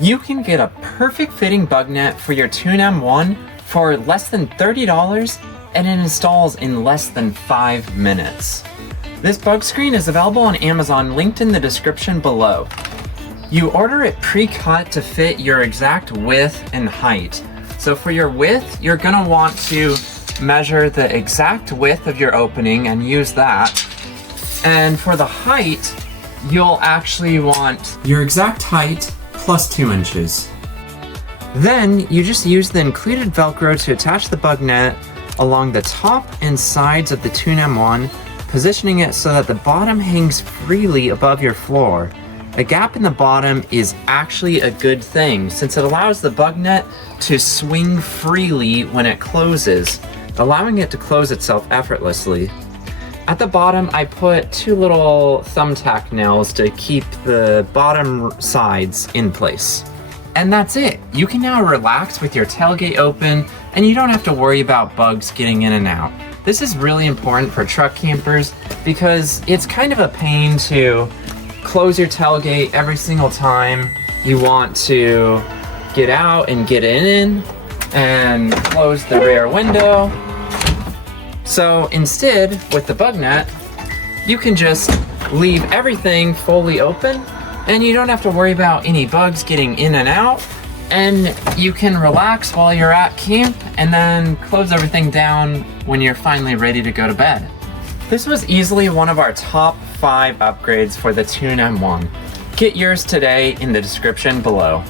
You can get a perfect fitting bug net for your Tune M1 for less than $30, and it installs in less than 5 minutes. This bug screen is available on Amazon, linked in the description below. You order it pre-cut to fit your exact width and height. So for your width, you're gonna want to measure the exact width of your opening and use that. And for the height, you'll actually want your exact height plus 2 inches. Then you just use the included Velcro to attach the bug net along the top and sides of the Tune M1, positioning it so that the bottom hangs freely above your floor. A gap in the bottom is actually a good thing since it allows the bug net to swing freely when it closes, allowing it to close itself effortlessly. At the bottom, I put 2 little thumbtack nails to keep the bottom sides in place. And that's it. You can now relax with your tailgate open, and you don't have to worry about bugs getting in and out. This is really important for truck campers because it's kind of a pain to close your tailgate every single time you want to get out and get in and close the rear window. So instead, with the bug net, you can just leave everything fully open and you don't have to worry about any bugs getting in and out, and you can relax while you're at camp and then close everything down when you're finally ready to go to bed. This was easily one of our top 5 upgrades for the Tune M1. Get yours today in the description below.